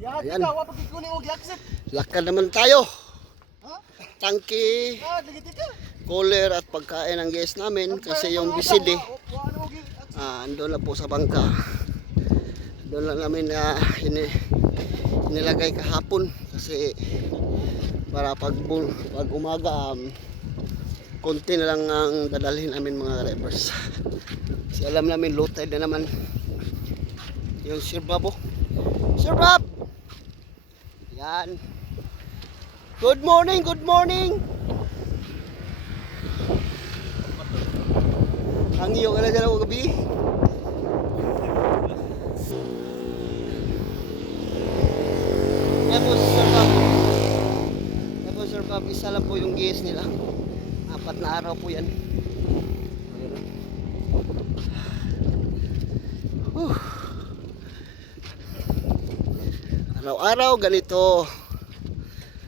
Ya, Ayan. Lakad naman tayo. Tangki, Ah, cooler at pagkain ng guest namin kasi yung bisili og yakset. ah, andun na po sa bangka. Doon lang namin na ini, inilagay kahapon kasi para pag, pag umaga um, konti na lang ang dadalhin namin mga rivers. Kasi alam namin low tide na naman yung Sir Babo. Yan. Good morning, good morning! Ang iyo ka na ako gabi. Yan po Sir Bob. Yan po Sir Bob, isa lang po yung gas nila. Apat na araw po yan. Whew. Araw-araw ganito.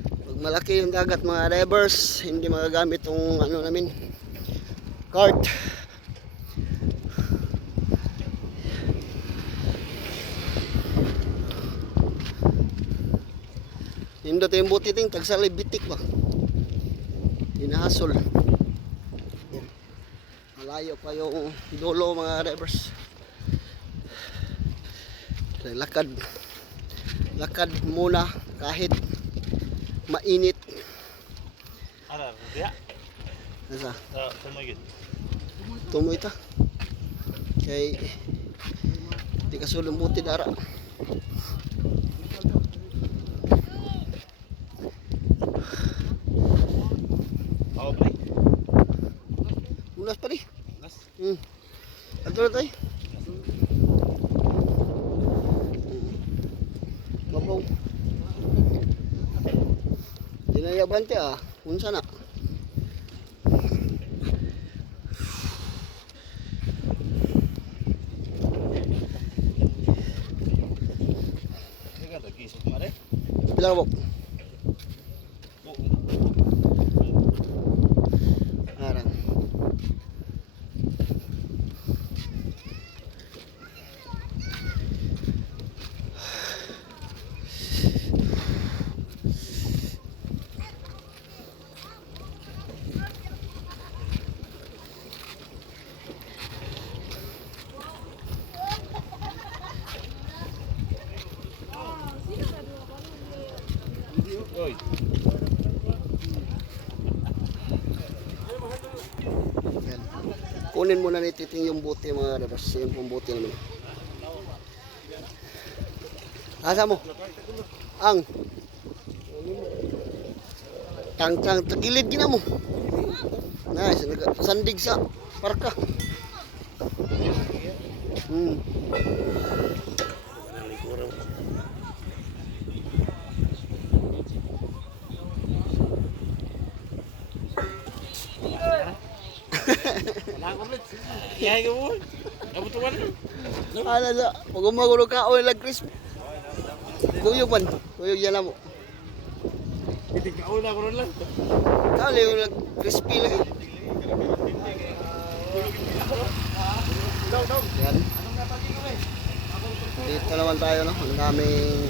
Pag malaki yung dagat mga divers, hindi magagamit tong ano namin cart. Nindot yung buti ting tagsalay bitik ba? Hinahasol. Malayo pa yung dulo mga divers. Lakad. Lakad muna kahit mainit. Ara, dia. Nasa? Sa tumagid. Tumoy ta. Kay di ka sulong buti dara. Ako pre. Ulas pa di. Nas. Hmm. Ato na tayo. Mabaw. Di na yabante ah. Unsa na? Teka, tagis mare. Pila ka po? Arang. Oy. Kunin muna ni Titing yung buti mga rabas. Yan pong buti naman. Asa mo? Ang. Tang-tang, tagilid gina mo. Nice, sandig sa parka. Hmm. Pre. Kaya ko mo. Abutuan ko. Ala sa, pag umagulo ka, o lag crisp. Kuyog man, kuyog yan na mo. Hindi ka una ko lang. Kali yung lag crispy lagi. Yan. Dito naman tayo, no? Ang daming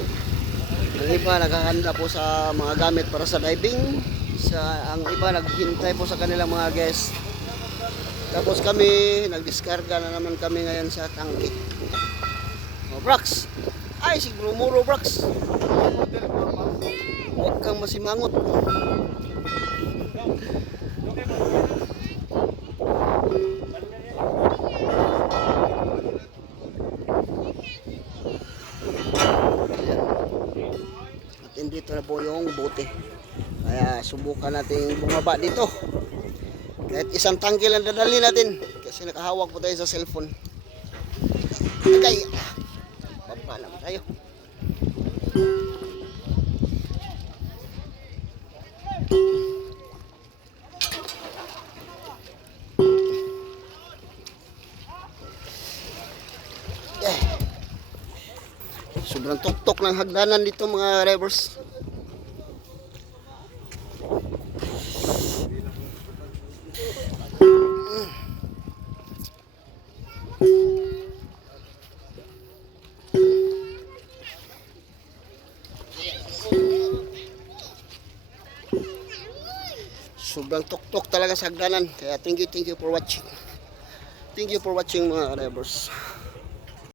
ang iba naghahanda po sa mga gamit para sa diving. Sa, ang iba naghintay po sa kanilang mga guests. Tapos kami, nagdiskarga na naman kami ngayon sa tangki. O, Brax! Ay, si Brumuro Brax! Huwag kang masimangot. At dito na po yung bote. Kaya subukan natin bumaba dito. Kahit isang tangke lang dadali natin. Kasi nakahawak po tayo sa cellphone. Okay. Baba naman tayo. Eh. Sobrang tuktok ng hagdanan dito mga rivers. Sobrang tuktok talaga sa hagdanan. Kaya thank you, thank you for watching. Thank you for watching mga rebels.